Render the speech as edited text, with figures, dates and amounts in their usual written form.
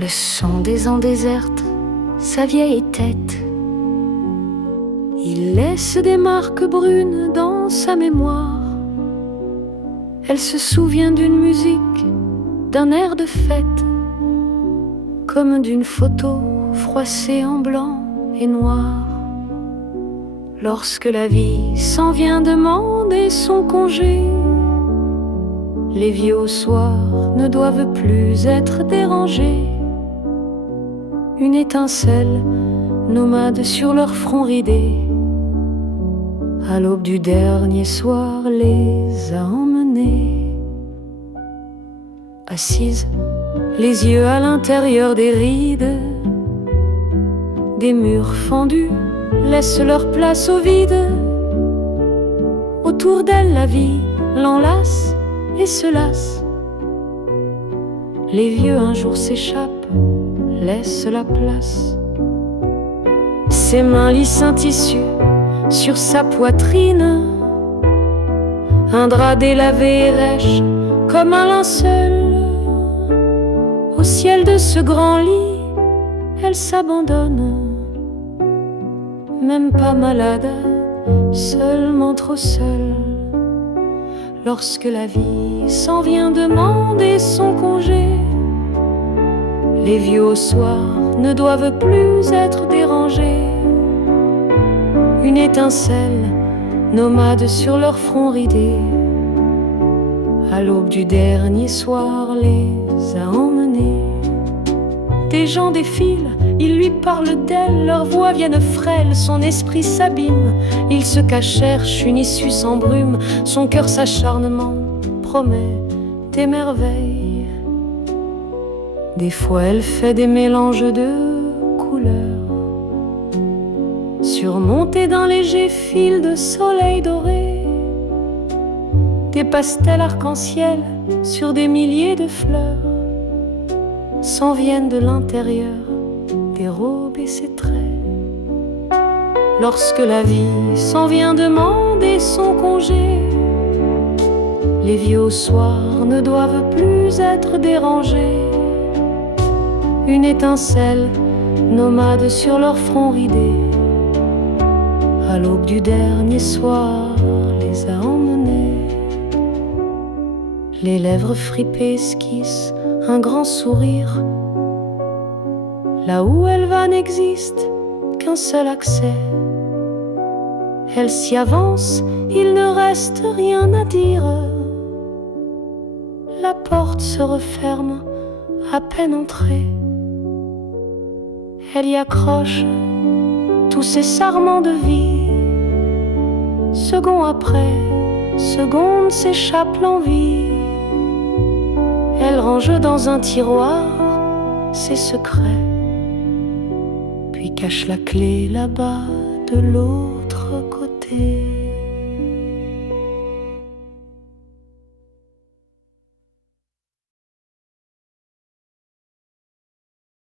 Le son des ans déserte sa vieille tête. Il laisse des marques brunes dans sa mémoire. Elle se souvient d'une musique, d'un air de fête, comme d'une photo froissée en blanc et noir. Lorsque la vie s'en vient demander son congé, les vieux au soir ne doivent plus être dérangés. Une étincelle nomade sur leur front ridé, à l'aube du dernier soir, les a emmenés. Assise, les yeux à l'intérieur des rides, des murs fendus laissent leur place au vide. Autour d'elle, la vie l'enlace et se lasse. Les vieux un jour s'échappent, laissent la place. Ses mains lissent un tissu sur sa poitrine, un drap délavé et rêche comme un linceul. Au ciel de ce grand lit, elle s'abandonne, même pas malade, seulement trop seule. Lorsque la vie s'en vient demander son congé, les vieux au soir ne doivent plus être dérangés. Une étincelle nomade sur leur front ridé, à l'aube du dernier soir, les a emmenés. Des gens défilent, ils lui parlent d'elle, leurs voix viennent frêles, son esprit s'abîme. Il se cache, cherche une issue sans brume, son cœur s'acharnement promet des merveilles. Des fois elle fait des mélanges de couleurs, surmontés d'un léger fil de soleil doré, des pastels arc-en-ciel sur des milliers de fleurs s'en viennent de l'intérieur des robes et ses traits. Lorsque la vie s'en vient demander son congé, les vieux au soir ne doivent plus être dérangés. Une étincelle nomade sur leur front ridé, à l'aube du dernier soir, les a emmenés. Les lèvres fripées esquissent un grand sourire. Là où elle va n'existe qu'un seul accès. Elle s'y avance, il ne reste rien à dire. La porte se referme à peine entrée. Elle y accroche tous ses sarments de vie. Second après seconde s'échappe l'envie. Elle range dans un tiroir ses secrets, puis cache la clé là-bas de l'autre côté.